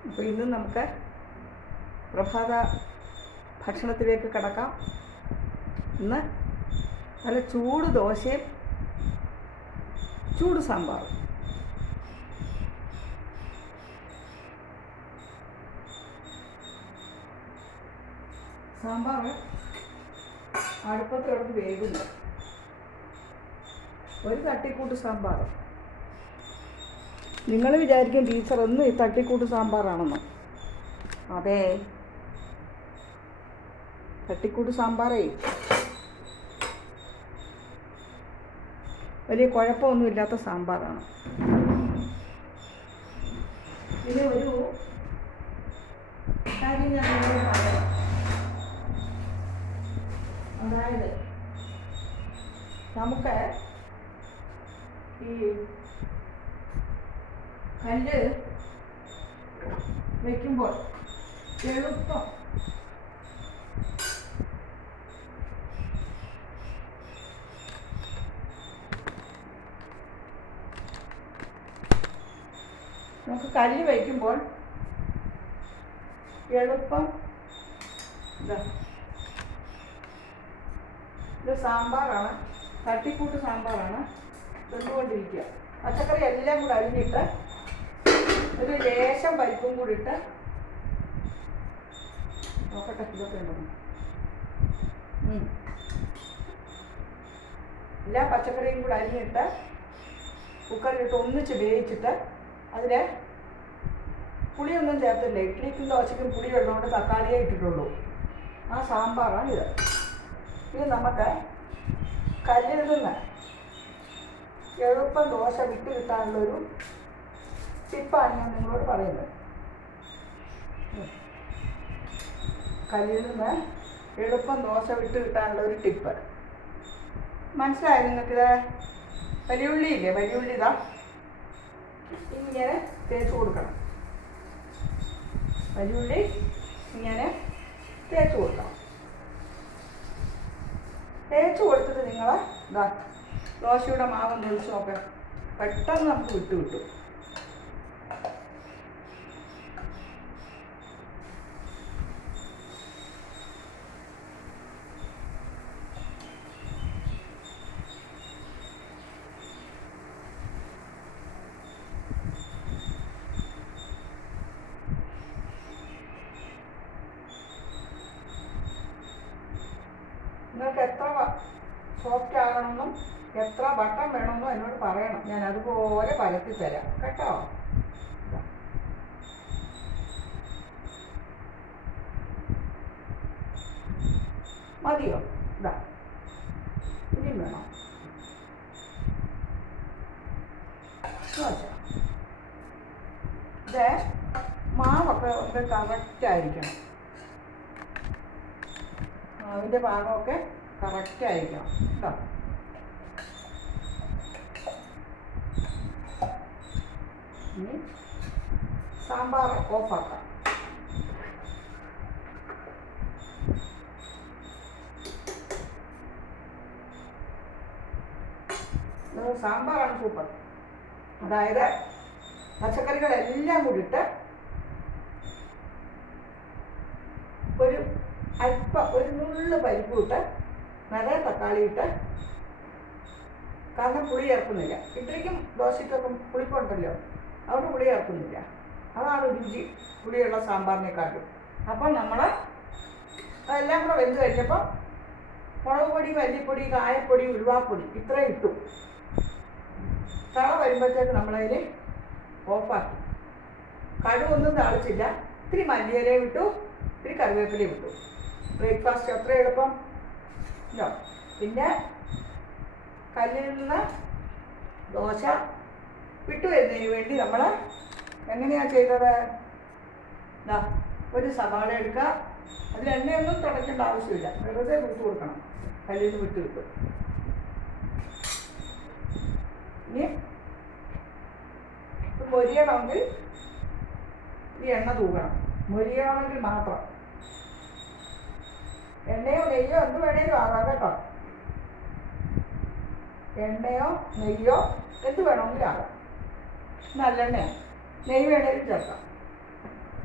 അപ്പോൾ ഇന്ന് നമുക്ക് പ്രഭാത ഭക്ഷണത്തിലേക്ക് കടക്കാം. ഇന്ന് നല്ല ചൂട് ദോശയും ചൂട് സാമ്പാറും. സാമ്പാർ അടുപ്പത്ത് കിടന്ന് വേകുന്നു. ഒരു തട്ടിക്കൂട്ട് സാമ്പാർ. നിങ്ങൾ വിചാരിക്കും ടീച്ചർ ഒന്ന് ഈ തട്ടിക്കൂട്ട് സാമ്പാറാണെന്ന്. അതെ, തട്ടിക്കൂട്ട് സാമ്പാറേ വലിയ കുഴപ്പമൊന്നുമില്ലാത്ത സാമ്പാറാണ്. പിന്നെ ഒരു കാര്യം ഞാൻ നിങ്ങളോട് പറയാം. അതായത് നമുക്ക് ഈ കല്ല് വയ്ക്കുമ്പോൾ എളുപ്പം നമുക്ക് കല്ല് വയ്ക്കുമ്പോൾ എളുപ്പം ഇത് സാമ്പാറാണ്, തട്ടിക്കൂട്ട് സാമ്പാറാണ്. വെന്തുകൊണ്ടിരിക്കുക. പച്ചക്കറി എല്ലാം കൂടെ അരിഞ്ഞിട്ട് ഒരു ലേശം പരിപ്പും കൂടി ഇട്ട് നോക്കട്ടെ ഇതൊക്കെ ഉണ്ടോ. എല്ലാ പച്ചക്കറിയും കൂടെ അരിഞ്ഞിട്ട് കുക്കറിലിട്ട് ഒന്നിച്ച് വേവിച്ചിട്ട് അതിൽ പുളിയൊന്നും ചേർത്തില്ല. ഇഡ്ഡലിക്കും ദോശയ്ക്കും പുളി ഉള്ളതുകൊണ്ട് തക്കാളിയേ ഇട്ടിട്ടുള്ളൂ. ആ സാമ്പാറാണ് ഇത്. ഇത് നമുക്ക് കല്ലിൽ നിന്ന് എളുപ്പം ദോശ വിട്ട് കിട്ടാനുള്ളൊരു ടിപ്പാണ് ഞാൻ നിങ്ങളോട് പറയുന്നത്. കല്ലിൽ നിന്ന് എളുപ്പം ദോശ വിട്ട് കിട്ടാനുള്ളൊരു ടിപ്പ് മനസ്സിലായി നിങ്ങൾക്കിത്? വലിയുള്ളി ഇല്ലേ, വലിയുള്ളി ഇതാ ഇങ്ങനെ തേച്ച് കൊടുക്കണം. വലിയുള്ളി ഇങ്ങനെ തേച്ച് കൊടുക്കണം. തേച്ച് കൊടുത്തിട്ട് നിങ്ങൾ ഇതാ ദോശയുടെ മാവൊന്ന് ഒഴിച്ച് നോക്കാം. പെട്ടെന്ന് നമുക്ക് വിട്ടു കിട്ടും. നിങ്ങൾക്ക് എത്ര സോഫ്റ്റ് ആകണമെന്നും എത്ര ബട്ടൺ വേണമെന്നും എന്നോട് പറയണം. ഞാൻ അതുപോലെ പരത്തി തരാം കേട്ടോ. മതിയോ? ഇതാ ഇനിയും വേണം. ഇത് മാവൊക്കെ ഒന്ന് കറക്റ്റായിരിക്കണം. മാവിൻ്റെ ഭാഗമൊക്കെ കറക്റ്റായിരിക്കണം കേട്ടോ. ഇനി സാമ്പാർ ഓഫാക്കാം. സാമ്പാറാണ് സൂപ്പർ. അതായത് പച്ചക്കറികളെല്ലാം കൂടി ഇട്ട് ഒരു നുള്ളു പരിപ്പ് ഇട്ട് നിറയെ തക്കാളി ഇട്ട്, കാരണം പുളി ചേർക്കുന്നില്ല. ഇഡ്ഡലിക്കും ദോശയ്ക്കൊക്കെ പുളിപ്പുണ്ടല്ലോ, അവിടെ പുളി ചേർക്കുന്നില്ല. അതാണ് രുചി പുളിയുള്ള സാമ്പാറിനെക്കാട്ടും. അപ്പം നമ്മൾ അതെല്ലാം കൂടെ വെന്ത് കഴിഞ്ഞപ്പോൾ മുളക് പൊടി, മല്ലിപ്പൊടി, കായപ്പൊടി, ഉലുവാപ്പൊടി ഇത്രയും ഇട്ടു. തള വരുമ്പോഴത്തേക്ക് നമ്മളതിൽ ഓഫാക്കി. കടുവൊന്നും താളിച്ചില്ല. ഇത്തിരി മല്ലിയിലയും ഇട്ടു, ഇത്തിരി കറിവേപ്പിലയും ഇട്ടു. ബ്രേക്ക്ഫാസ്റ്റ് അത്ര എളുപ്പം ഇല്ലോ. പിന്നെ കല്ലിൽ നിന്ന് ദോശ വിട്ടു വരുന്നതിന് വേണ്ടി നമ്മൾ എങ്ങനെയാണ് ചെയ്തത്? ഒരു സവാള എടുക്കുക. അതിൽ എണ്ണയൊന്നും തുടയ്ക്കേണ്ട ആവശ്യമില്ല, വെറുതെ വിട്ടു കൊടുക്കണം. കല്ലിൽ നിന്ന് വിട്ട് കിട്ടും. ഇനി മൊരിയണമെങ്കിൽ ഈ എണ്ണ തൂക്കണം. മൊരിയണമെങ്കിൽ മാത്രം എണ്ണയോ നെയ്യോ എന്ത് വേണേലും ആകാം കേട്ടോ. എണ്ണയോ നെയ്യോ എന്ത് വേണമെങ്കിലും ആകാം. നല്ലെണ്ണയോ നെയ്യ് വേണേലും ചേർക്കാം.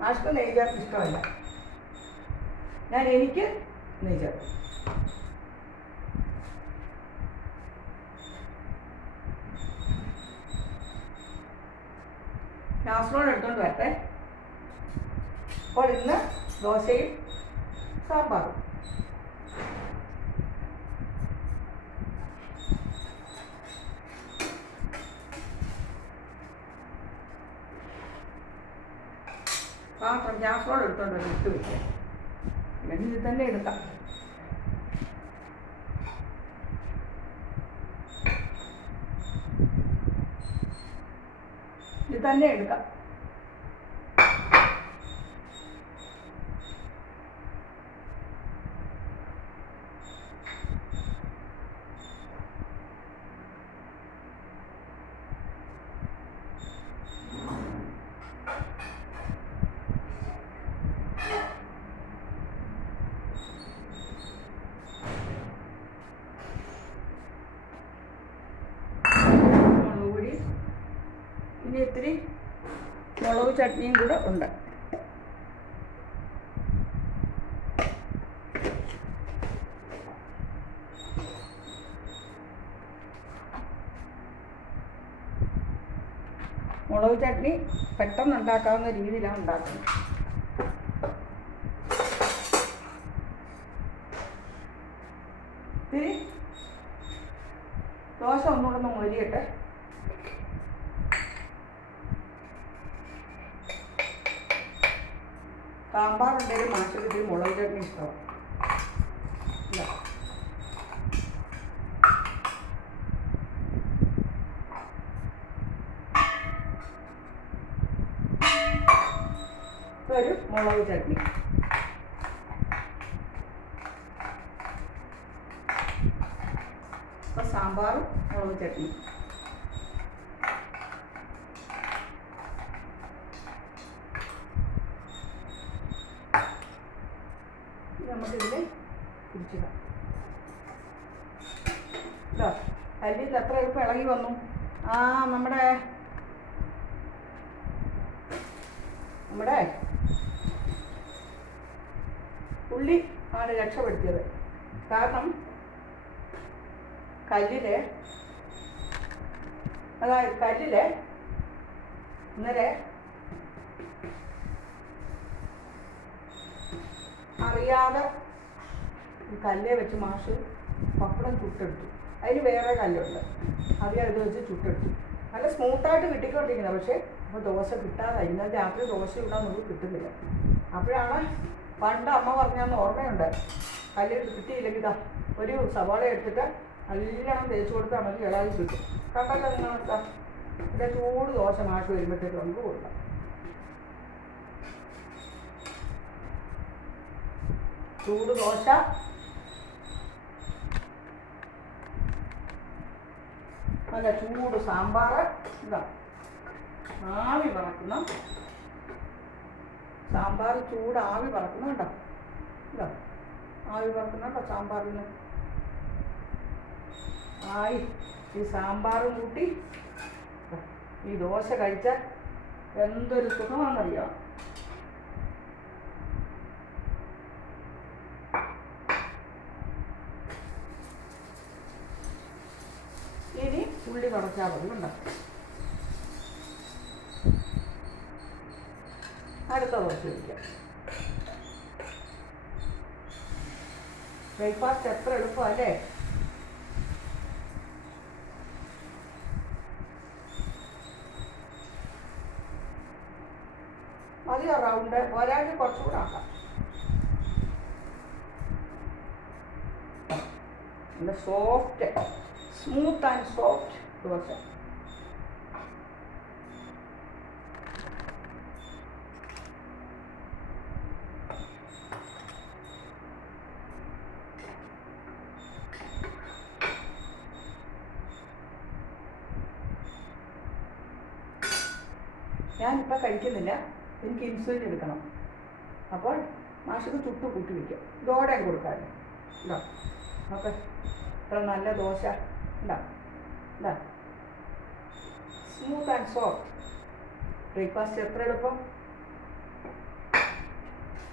മാഷ്ക്ക് നെയ്യ് ചേർത്ത് ഇഷ്ടമല്ല. എനിക്ക് നെയ്യ് ചേർത്ത്. കാസറോൾ എടുത്തുകൊണ്ട് വരട്ടെ. അപ്പോൾ ഇന്ന് ദോശയും സാമ്പാറും. പാത്രം കാസറോൾ എടുത്തുകൊണ്ട് വന്ന് ഇട്ട് വയ്ക്കാം. അല്ലെങ്കിൽ ഇത് തന്നെ എടുക്കാം. ഇത് തന്നെ എടുക്കാം. ഇനി ഇത്തിരി മുളക് ചട്നിയും കൂടെ ഉണ്ട്. മുളക് ചട്നി പെട്ടെന്ന് ഉണ്ടാക്കാവുന്ന രീതിയിലാണ് ഉണ്ടാക്കുന്നത്. ഇത്തിരി ദോശ ഒന്നുകൂടെ ഒന്ന് മൊരിയട്ടെ. സാമ്പാറുണ്ടെങ്കിൽ മാഷക്ക് ഇത്തിരി മുളക് ചട്നി ഇഷ്ടമാണ്. ഒരു മുളക് ചട്നി. അപ്പോൾ സാമ്പാറും മുളക് ചട്നി. നമുക്കിതിൽ കുടിച്ചിടാം. കല്ലിൽ എത്ര എളുപ്പം ഇളകി വന്നു. നമ്മുടെ ഉള്ളി ആണ് രക്ഷപ്പെടുത്തിയത്. കാരണം കല്ലില് ഇന്നലെ അറിയാതെ ഈ കല്ലേ വെച്ച് മാഷ് പപ്പടം ചുട്ടെടുത്തു. അതിന് വേറെ കല്ലുണ്ട്, അറിയാതെ ഇത് വെച്ച് ചുട്ടെടുത്തു. നല്ല സ്മൂത്തായിട്ട് കിട്ടിക്കൊണ്ടിരിക്കുന്നത്. പക്ഷേ അപ്പോൾ ദോശ കിട്ടാതെ ഇന്നലെ രാത്രി ദോശ ഇടാൻ നമുക്ക് കിട്ടുന്നില്ല. അപ്പോഴാണ് പണ്ട് അമ്മ പറഞ്ഞാന്ന് ഓർമ്മയുണ്ട്, കല്ലിൽ കിട്ടിയില്ലെങ്കിൽ ഇതാ ഒരു സവാള എടുത്തിട്ട് നല്ലോണം തേച്ച് കൊടുത്താൽ മതി, ഇളകി കിട്ടും. കണ്ടല്ലോ നിങ്ങളെടുത്ത ഇവിടെ ചൂട് ദോശ മാഷ് വരുമ്പോഴത്തേക്ക് നമുക്ക് കൊടുക്കാം. ചൂട് ദോശ, നല്ല ചൂട് സാമ്പാർ. ഇതാ ആവി പറക്കുന്ന സാമ്പാർ, ചൂട് ആവി പറക്കുന്ന കേട്ടോ. ഇതാ ആവി പറക്കുന്ന കേട്ടോ സാമ്പാറിന്. ഈ സാമ്പാറും കൂട്ടി ഈ ദോശ കഴിച്ചാൽ എന്തൊരു സുഖമാണെന്നറിയാം. ഇനി ഉള്ളി കുറച്ചാൽ മതി. ഉണ്ടാക്കും. അടുത്ത ദോശ വയ്ക്കാം. ബ്രേക്ക്ഫാസ്റ്റ് എത്ര എളുപ്പമല്ലേ. മതിയോ റൗണ്ട്? ഒരാൾക്ക് കുറച്ചുകൂടെ ആക്കാം. നല്ല soft, smooth and soft dosa. ഞാനിപ്പോൾ കഴിക്കുന്നില്ല, എനിക്ക് ഇൻസുലിൻ എടുക്കണം. അപ്പോൾ മാഷക്ക് ചുട്ടു കൂട്ടി വയ്ക്കും. ഇതോടെ കൊടുക്കാൻ ഉണ്ടോ? ഓക്കെ, ഇത്ര നല്ല ദോശ ഉണ്ടോ? എന്താ സ്മൂത്ത് ആൻഡ് സോഫ്റ്റ് ബ്രേക്ക്ഫാസ്റ്റ് എത്ര എളുപ്പം.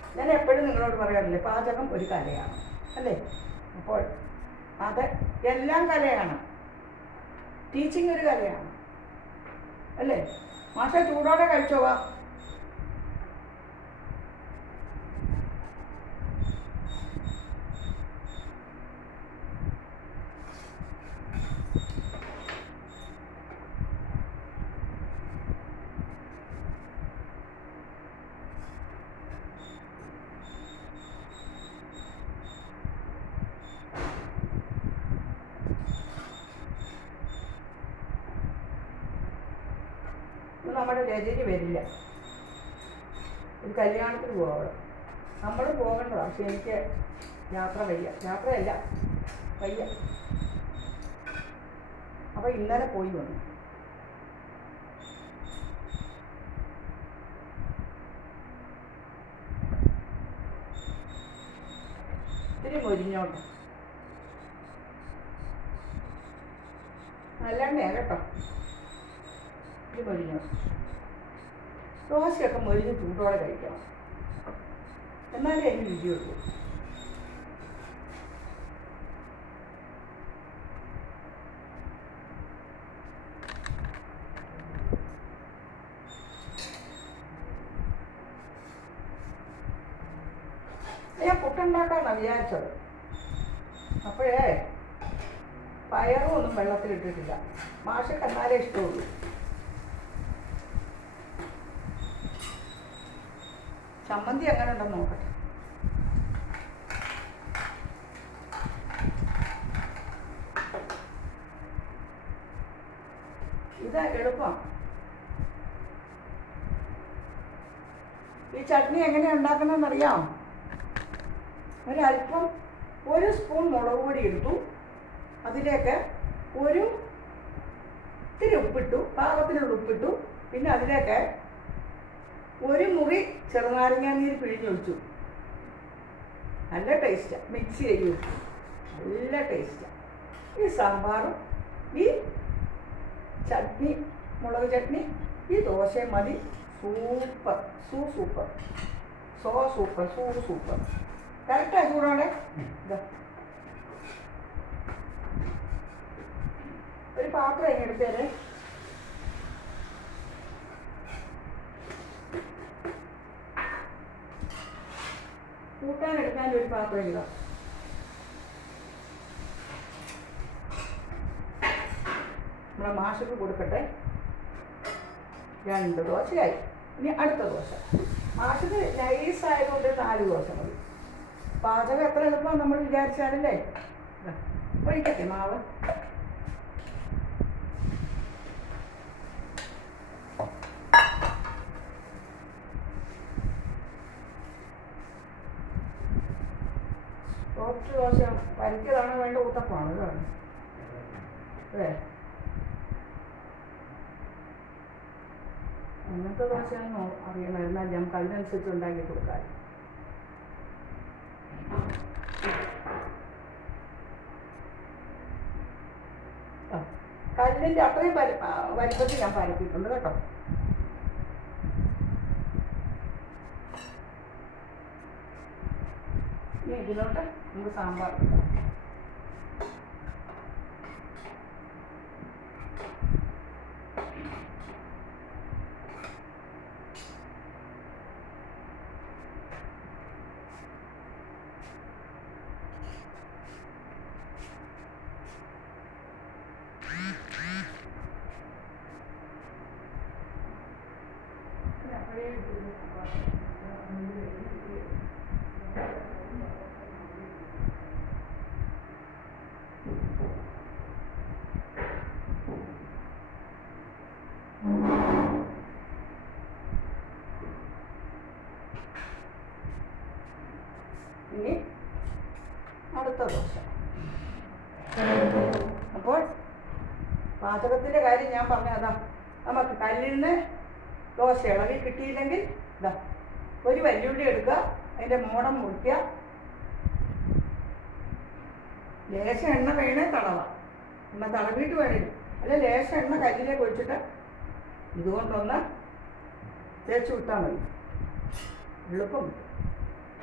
ഞാൻ എപ്പോഴും നിങ്ങളോട് പറയാറില്ലേ, പാചകം ഒരു കലയാണ് അല്ലേ? അപ്പോൾ അത് എല്ലാം കലയാണ്. ടീച്ചിങ് ഒരു കലയാണ് അല്ലേ? മാഷ ചൂടോടെ കഴിച്ചോ വാ. നമ്മുടെ രജനി വരില്ല, ഒരു കല്യാണത്തിന് പോകാം. നമ്മൾ പോകേണ്ടതാണ്, പക്ഷെ എനിക്ക് യാത്രയല്ല വയ്യ. അപ്പോൾ ഇന്നലെ പോയി വന്നു. ഇത്തിരി മൊരിഞ്ഞോട്ടെ, നല്ലെണ്ണയാണ് കേട്ടോ. മൊരിഞ്ഞോ, ദോശയൊക്കെ മൊരിഞ്ഞ് ചൂടോടെ കഴിക്കണം, എന്നാലേ അതിന് രുചിയുള്ളൂ. ഞാൻ പുട്ടുണ്ടാക്കാനാണ് വിചാരിച്ചത്. അപ്പോഴേ പയറും ഒന്നും വെള്ളത്തിലിട്ടിട്ടില്ല. മാഷക്ക് എന്നാലേ ഇഷ്ടമുള്ളൂ. ചമ്മന്തി എങ്ങനെ ഉണ്ടെന്ന് നോക്കട്ടെ. ഇത് എളുപ്പം. ഈ ചട്നി എങ്ങനെയാണ് ഉണ്ടാക്കുന്നതെന്ന് അറിയാമോ? ഒരല്പം, ഒരു സ്പൂൺ മുളക് പൊടി എടുത്തു, അതിലേക്ക് ഇത്തിരി ഉപ്പിട്ടു, പാകത്തിനുള്ള ഉപ്പിട്ടു. പിന്നെ അതിലേക്ക് ഒരു മുറി ചെറുനാരങ്ങ നീര് പിഴിഞ്ഞൊഴിച്ചു. നല്ല ടേസ്റ്റാണ്. മിക്സ് ചെയ്തു, നല്ല ടേസ്റ്റാണ്. ഈ സാമ്പാറും ഈ ചട്നി, മുളക് ചട്നി, ഈ ദോശയും മതി. Super super. കറക്റ്റാ ചൂടോടെ. ഒരു പാത്രം ഇങ്ങനെ എടുത്തേരെ. കൂട്ടാനെടുക്കാൻ ഒരു പാത്രം ഇടുക. നമ്മളെ മാഷക്ക് കൊടുക്കട്ടെ. 2 ദോശയായി. ഇനി അടുത്ത ദോശ. മാഷക്ക് നൈസായതുകൊണ്ട് 4 ദോശ മതി. പാചകം എത്ര എളുപ്പമാണ് നമ്മൾ വിചാരിച്ചാലല്ലേ. ഒഴിക്കട്ടെ മാവ്. സോഫ്റ്റ് ദോശ പരിക്കതാണോ വേണ്ട ഊത്തപ്പമാണ് ഇതാണ് അല്ലേ? അങ്ങനത്തെ ദോശയാണെന്ന് അറിയണം. എന്നാൽ നമുക്ക് അതിനനുസരിച്ച് ഉണ്ടാക്കി കൊടുക്കാൻ. കല്ലിൻ്റെ അത്രയും വലിപ്പത്തിൽ ഞാൻ പരത്തിയിട്ടുണ്ട് കേട്ടോ. ഇനി ഇതിലോട്ട് നമുക്ക് സാമ്പാർ ഇടാം. ഇനി അടുത്ത ദോശ. അപ്പോൾ പാചകത്തിൻ്റെ കാര്യം ഞാൻ പറഞ്ഞതാ. നമുക്ക് കല്ലിൽ നിന്ന് ദോശ ഇളകി കിട്ടിയില്ലെങ്കിൽ ഇതാ ഒരു വല്യുള്ളി എടുക്കുക, അതിൻ്റെ മോടം മുറിക്കുക, ലേശം എണ്ണ വേണേ തടവാം, എണ്ണ തടവിയിട്ട് വേണേ, അല്ലെ ലേശം എണ്ണ കല്ലിലേക്ക് ഒഴിച്ചിട്ട് ഇതുകൊണ്ടൊന്ന് തേച്ച് വിട്ടാൽ മതി. എളുപ്പം.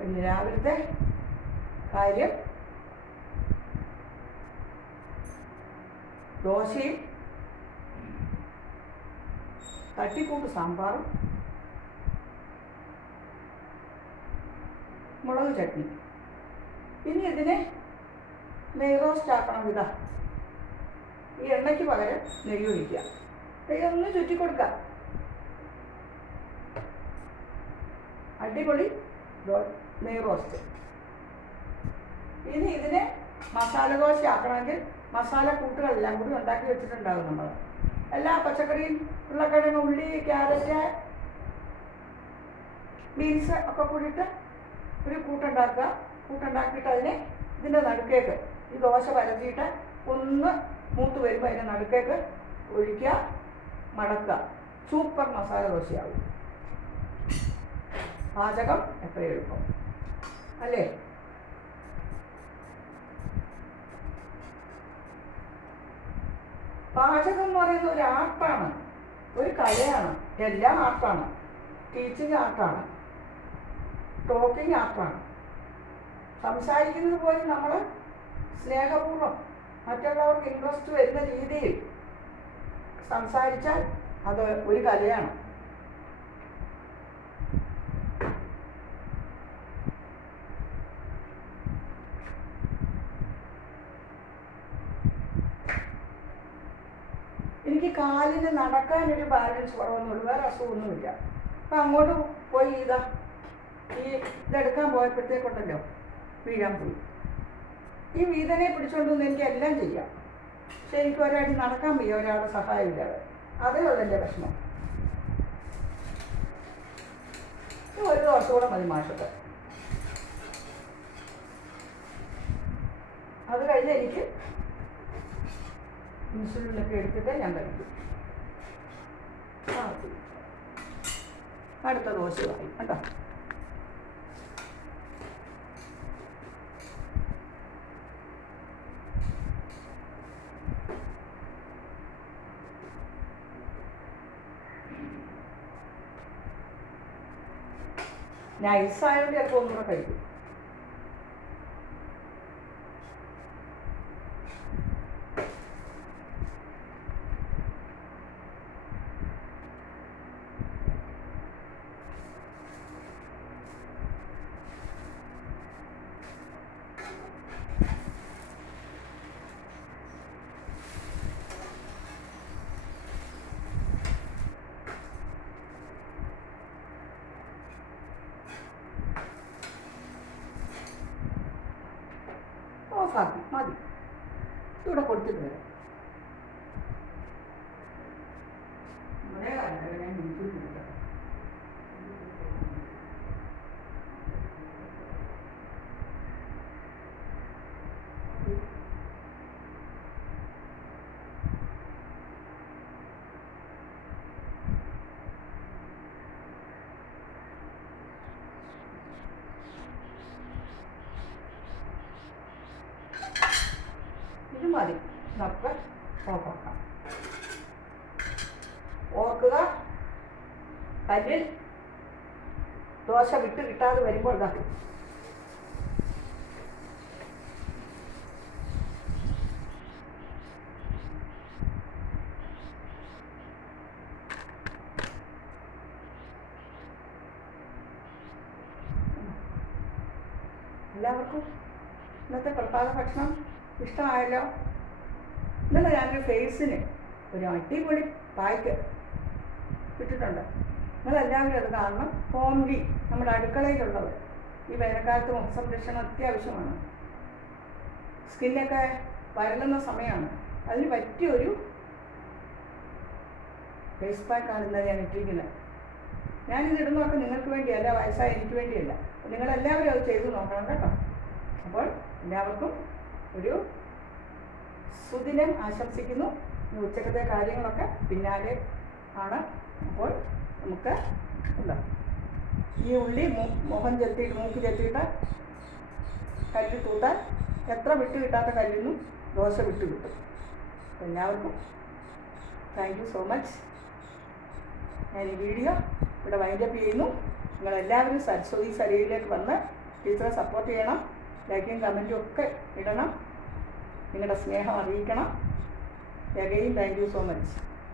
പിന്നെ രാവിലത്തെ കാര്യം ദോശയും തട്ടിക്കൂട്ട് സാമ്പാറും മുളക് ചട്നി. ഇനി ഇതിനെ നെയ് റോസ്റ്റ് ആക്കണം. ഇതാ ഈ എണ്ണയ്ക്ക് പകരം നെയ്യ് ഒഴിക്കുക. നെയ്യ് ഒന്ന് ചുറ്റി കൊടുക്കുക. അടിപൊളി നെയ് റോസ്റ്റ്. ഇനി ഇതിനെ മസാല ദോശ ആക്കണമെങ്കിൽ മസാല കൂട്ടുകളെല്ലാം കൂടി ഉണ്ടാക്കി വെച്ചിട്ടുണ്ടാകും നമ്മൾ. എല്ലാ പച്ചക്കറിയും, ഉരുളക്കിഴങ്ങ്, ഉള്ളി, ക്യാരറ്റ്, ബീൻസ് ഒക്കെ കൂടിയിട്ട് ഒരു കൂട്ടുണ്ടാക്കുക. കൂട്ടുണ്ടാക്കിയിട്ട് അതിനെ ഇതിൻ്റെ നടുക്കേക്ക് ഈ ദോശ പരത്തിയിട്ട് ഒന്ന് മൂത്ത് വരുമ്പോൾ അതിൻ്റെ നടുക്കേക്ക് ഒഴിക്കുക, മടക്കുക. സൂപ്പർ മസാല ദോശയാവും. പാചകം എത്ര എളുപ്പം അല്ലേ? പാചകം എന്ന് പറയുന്ന ഒരു ആർട്ടാണ്, ഒരു കലയാണ്. എല്ലാം ആർട്ടാണ്. Teaching ആർട്ടാണ്, talking ആർട്ടാണ്. സംസാരിക്കുന്നത് പോലും നമ്മൾ സ്നേഹപൂർവ്വം മറ്റുള്ളവർക്ക് ഇൻട്രസ്റ്റ് വരുന്ന രീതിയിൽ സംസാരിച്ചാൽ അത് ഒരു കലയാണ്. എനിക്ക് കാലിന് നടക്കാനൊരു ബാലൻസ് കുറവൊന്നുമില്ല, വേറെ അസുഖമൊന്നുമില്ല. അപ്പം അങ്ങോട്ട് പോയി ഇതെടുക്കാൻ പോയപ്പോഴത്തേക്കുണ്ടല്ലോ വീഴാൻ പോയി. ഈ വീതനെ പിടിച്ചുകൊണ്ടൊന്നും എനിക്ക് എല്ലാം ചെയ്യാം, പക്ഷെ എനിക്ക് ഒരാടി നടക്കാൻ വയ്യ, ഒരാളുടെ സഹായമില്ലാതെ. അതേ ഉള്ളൂ എൻ്റെ വിഷമം. ഒരു ദിവസം കൂടെ മതി മാഷത്തെ. അത് കഴിഞ്ഞ് എനിക്ക് ഇൻസുലിനൊക്കെ എടുത്തിട്ട് ഞാൻ കഴിക്കും. അടുത്ത ദോശയായി കേട്ടോ. നൈസായതുകൊണ്ട് ചിലപ്പോൾ ഒന്നുകൂടെ കഴിക്കും. ഓഫാക്കി മതി. ഇവിടെ കൊടുത്തിട്ട് വരാം. ഒരേ കാര്യം ഞാൻ വിളിച്ചിട്ടില്ല. ഇത് മതി, നമുക്ക് ഓഫാക്കാം. ഓർക്കുക, കല്ലിൽ ദോശ വിട്ട് കിട്ടാതെ വരുമ്പോൾ ഇതാ എല്ലാവർക്കും ഇന്നത്തെ പ്രഭാത ഭക്ഷണം ഇഷ്ടമായല്ലോ. ഇന്നലെ ഞാനൊരു ഫേസിന് ഒരു അടിപൊളി പായ്ക്ക് ഇട്ടിട്ടുണ്ട്. നിങ്ങളെല്ലാവരും അത് കാണണം. ഹോംലി, നമ്മുടെ അടുക്കളയിലുള്ളത്. ഈ വേനൽക്കാലത്ത് മുഖസംരക്ഷണം അത്യാവശ്യമാണ്. സ്കിന്നൊക്കെ വരളുന്ന സമയമാണ്. അതിന് പറ്റിയൊരു ഫേസ് പാക്കാണ് ഇന്നലെ ഞാൻ ഇട്ടിരിക്കുന്നത്. ഞാനിത് ഇടുന്നതൊക്കെ നിങ്ങൾക്ക് വേണ്ടിയല്ല, വയസ്സായ എനിക്ക് വേണ്ടിയല്ല. നിങ്ങളെല്ലാവരും അത് ചെയ്ത് നോക്കണം കേട്ടോ. അപ്പോൾ എല്ലാവർക്കും ഒരു സുദിനം ആശംസിക്കുന്നു. ഉച്ചക്കത്തെ കാര്യങ്ങളൊക്കെ പിന്നാലെ ആണ്. അപ്പോൾ നമുക്ക് എന്താ ഈ ഉള്ളി മുഖം ചെത്തിയിട്ട് മൂക്ക് ചെത്തിയിട്ട് കല്ല് തൂത്താൽ എത്ര വിട്ട് കിട്ടാത്ത കല്ലിന്നും ദോശ വിട്ട് കിട്ടും. എല്ലാവർക്കും താങ്ക് യു സോ മച്ച്. ഞാൻ ഈ വീഡിയോ ഇവിടെ വൈൻഡപ്പ് ചെയ്യുന്നു. നിങ്ങളെല്ലാവരും സരസ്വതി സരയിലേക്ക് വന്ന് ടീച്ചറെ സപ്പോർട്ട് ചെയ്യണം. ലൈക്കും കമൻറ്റും ഒക്കെ ഇടണം. നിങ്ങളുടെ സ്നേഹം അറിയിക്കണം. Again thank you so much.